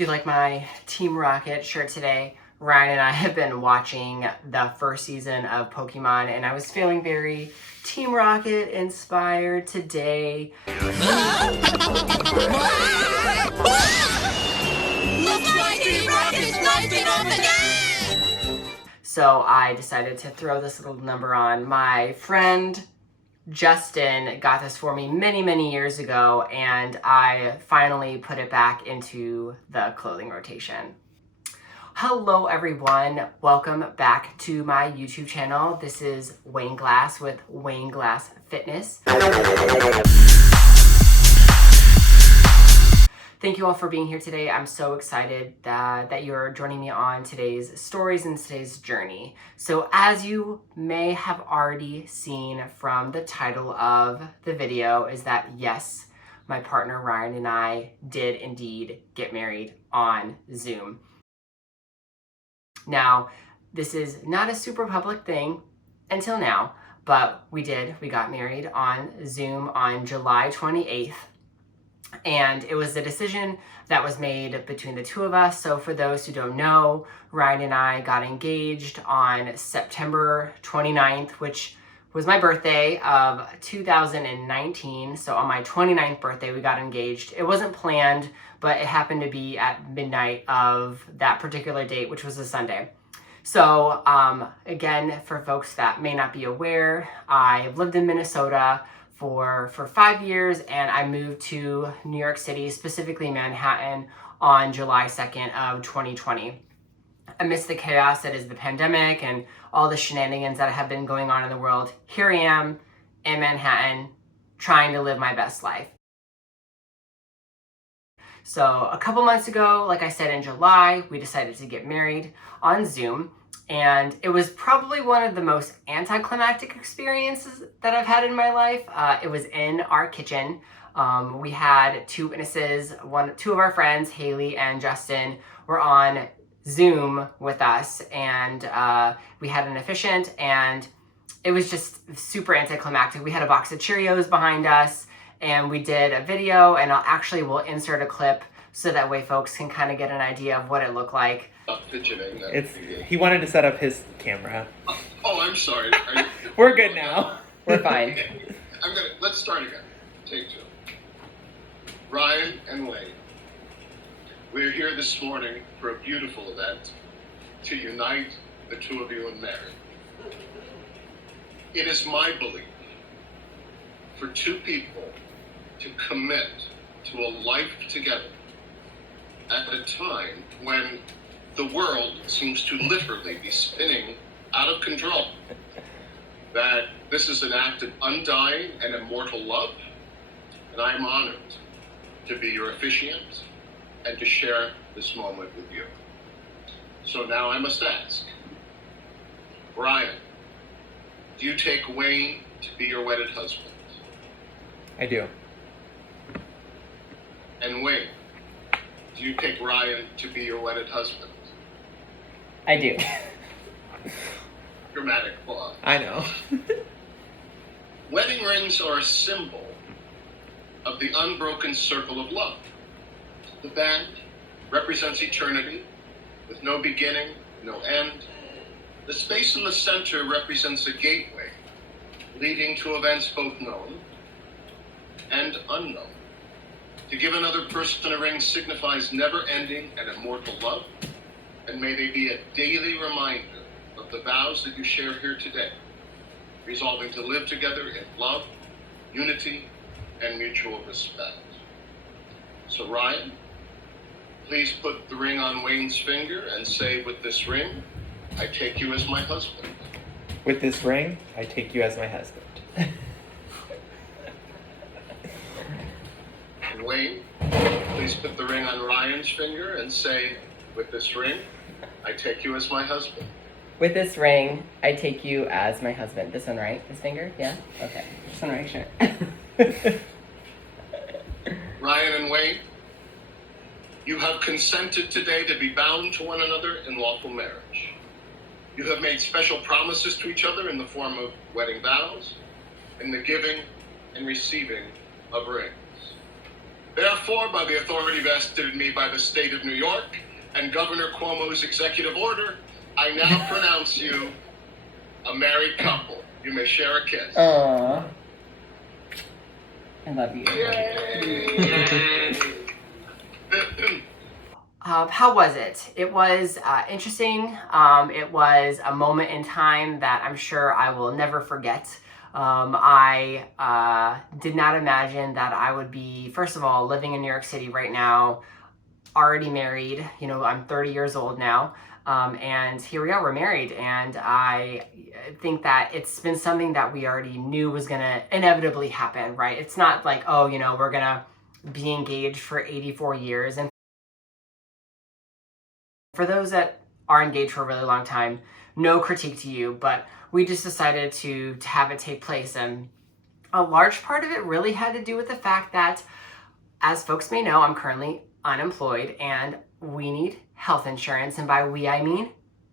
Do you like my Team Rocket shirt today? Ryan and I have been watching the first season of Pokemon, and I was feeling very Team Rocket inspired today. Looks like Team Rocket's busting open again! So I decided to throw this little number on. My friend Justin got this for me many years ago, and I finally put it back into the clothing rotation. Hello everyone, welcome back to my YouTube channel. This is Wayne Glass with Wayne Glass Fitness. Thank you all for being here today. I'm so excited that you're joining me on today's stories and today's journey. So as you may have already seen from the title of the video, is that yes, my partner Ryan and I did indeed get married on Zoom. Now, this is not a super public thing until now, but we got married on Zoom on July 28th. And it was a decision that was made between the two of us. So for those who don't know, Ryan and I got engaged on September 29th, which was my birthday of 2019. So on my 29th birthday, we got engaged. It wasn't planned, but it happened to be at midnight of that particular date, which was a Sunday. So again, for folks that may not be aware, I've lived in Minnesota for 5 years, and I moved to New York City, specifically Manhattan, on July 2nd of 2020. Amidst the chaos that is the pandemic and all the shenanigans that have been going on in the world, here I am in Manhattan trying to live my best life. So a couple months ago, like I said, in July, we decided to get married on Zoom. And it was probably one of the most anticlimactic experiences that I've had in my life. It was in our kitchen. We had two witnesses, two of our friends, Haley and Justin, were on Zoom with us, and we had an officiant, and it was just super anticlimactic. We had a box of Cheerios behind us, and we did a video, and we'll insert a clip so that way folks can kind of get an idea of what it looked like. He wanted to set up his camera. Oh, I'm sorry. We're good now. We're fine. Let's start again. Take two. Ryan and Wayne, we're here this morning for a beautiful event to unite the two of you in marriage. It is my belief for two people to commit to a life together at a time when the world seems to literally be spinning out of control. That this is an act of undying and immortal love, and I am honored to be your officiant and to share this moment with you. So now I must ask, Brian, do you take Wayne to be your wedded husband? I do. And Wayne, do you take Ryan to be your wedded husband? I do. Dramatic pause. I know. Wedding rings are a symbol of the unbroken circle of love. The band represents eternity with no beginning, no end. The space in the center represents a gateway leading to events both known and unknown. To give another person a ring signifies never-ending and immortal love, and may they be a daily reminder of the vows that you share here today, resolving to live together in love, unity, and mutual respect. So Ryan, please put the ring on Wayne's finger and say, with this ring, I take you as my husband. With this ring, I take you as my husband. And Wayne, please put the ring on Ryan's finger and say, with this ring, I take you as my husband. With this ring, I take you as my husband. This one, right? This finger? Yeah? Okay. Just want to make sure. Ryan and Wayne, you have consented today to be bound to one another in lawful marriage. You have made special promises to each other in the form of wedding vows and the giving and receiving of rings. Therefore, by the authority vested in me by the state of New York and Governor Cuomo's executive order, I now pronounce you a married couple. You may share a kiss. I love you. Yay! How was it? It was interesting. It was a moment in time that I'm sure I will never forget. I did not imagine that I would be, first of all, living in New York City right now, already married. You know, I'm 30 years old now. And here we are, we're married. And I think that it's been something that we already knew was going to inevitably happen, right? It's not like, oh, you know, we're going to be engaged for 84 years. And for those that are engaged for a really long time, no critique to you, but we just decided to have it take place. And a large part of it really had to do with the fact that, as folks may know, I'm currently unemployed and we need health insurance. And by we, I mean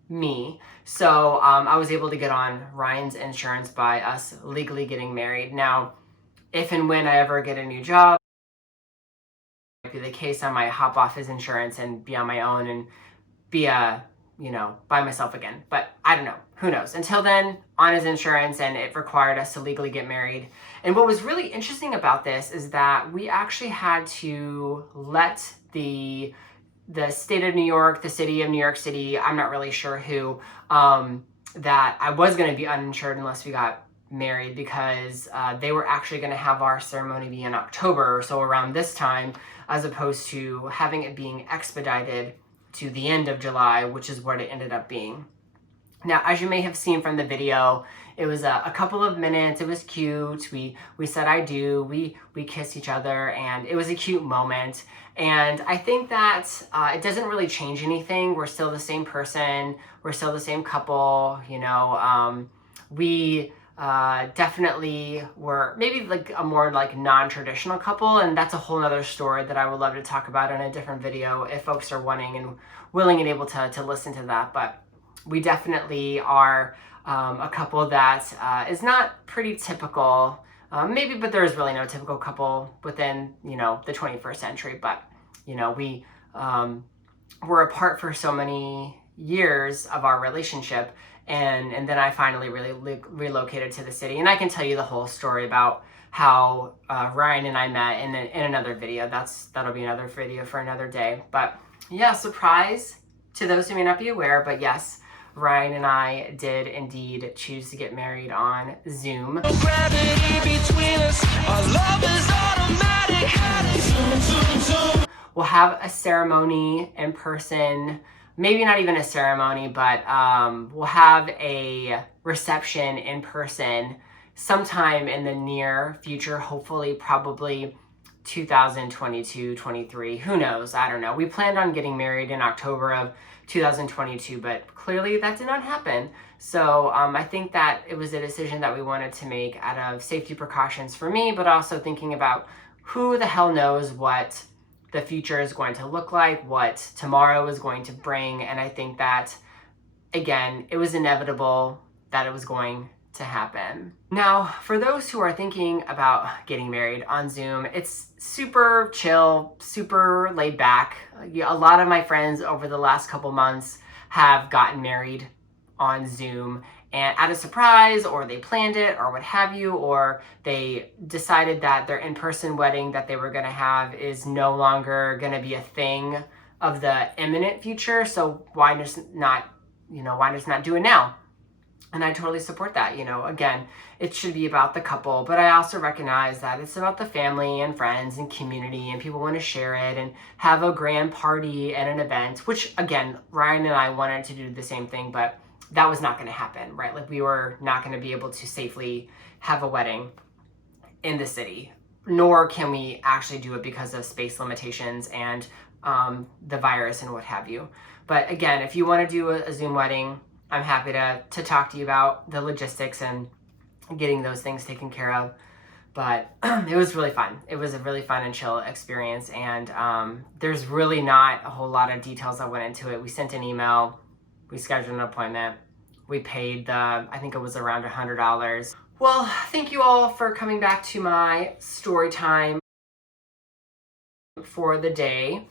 me. So I was able to get on Ryan's insurance by us legally getting married. Now, if and when I ever get a new job, might be the case, I might hop off his insurance and be on my own and be by myself again. But I don't know, who knows? Until then, on his insurance, and it required us to legally get married. And what was really interesting about this is that we actually had to let the state of New York, the city of New York City, I'm not really sure who, that I was going to be uninsured unless we got married, because they were actually going to have our ceremony be in October, so around this time, as opposed to having it being expedited to the end of July, which is what it ended up being. Now, as you may have seen from the video, it was a couple of minutes. It was cute. We said I do. We kissed each other, and it was a cute moment. And I think that it doesn't really change anything. We're still the same person. We're still the same couple. You know, we definitely were maybe like a more like non-traditional couple, and that's a whole nother story that I would love to talk about in a different video if folks are wanting and willing and able to listen to that. But we definitely are a couple that is not pretty typical, maybe, but there is really no typical couple within, you know, the 21st century. But, you know, we were apart for so many years of our relationship. And then I finally really relocated to the city. And I can tell you the whole story about how Ryan and I met in another video. That'll be another video for another day. But yeah, surprise to those who may not be aware. But yes, Ryan and I did indeed choose to get married on Zoom. No gravity between us. Our love is automatic. We'll have a ceremony in person. Maybe not even a ceremony, but we'll have a reception in person sometime in the near future, hopefully probably 2022, 23, who knows, I don't know. We planned on getting married in October of 2022, but clearly that did not happen. So I think that it was a decision that we wanted to make out of safety precautions for me, but also thinking about who the hell knows what the future is going to look like, what tomorrow is going to bring. And I think that, again, it was inevitable that it was going to happen. Now, for those who are thinking about getting married on Zoom, it's super chill, super laid back. A lot of my friends over the last couple months have gotten married on Zoom, and at a surprise, or they planned it, or what have you, or they decided that their in-person wedding that they were going to have is no longer going to be a thing of the imminent future. So why just not do it now? And I totally support that. You know, again, it should be about the couple, but I also recognize that it's about the family and friends and community, and people want to share it and have a grand party and an event, which again, Ryan and I wanted to do the same thing, but that was not going to happen, right? Like, we were not going to be able to safely have a wedding in the city, nor can we actually do it because of space limitations and the virus and what have you. But again, if you want to do a Zoom wedding, I'm happy to talk to you about the logistics and getting those things taken care of. But it was really fun. It was a really fun and chill experience. And there's really not a whole lot of details that went into it. We sent an email. We scheduled an appointment. We paid I think it was around $100. Well, thank you all for coming back to my story time. for the day.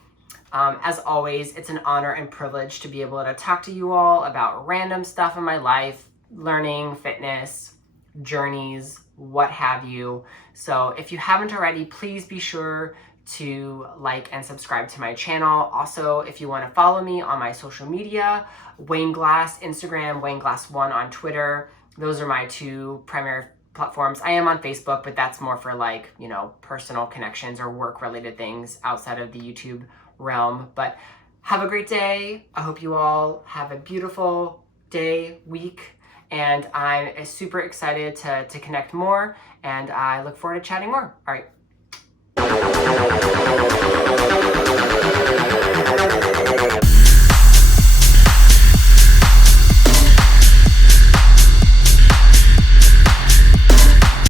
As always, it's an honor and privilege to be able to talk to you all about random stuff in my life, learning, fitness, journeys, what have you. So if you haven't already, please be sure to like and subscribe to my channel. Also, if you want to follow me on my social media, Wayne Glass Instagram, Wayne Glass 1 on Twitter. Those are my two primary platforms. I am on Facebook, but that's more for like, you know, personal connections or work related things outside of the YouTube realm. But have a great day. I hope you all have a beautiful day, week, and I'm super excited to connect more, and I look forward to chatting more. All right.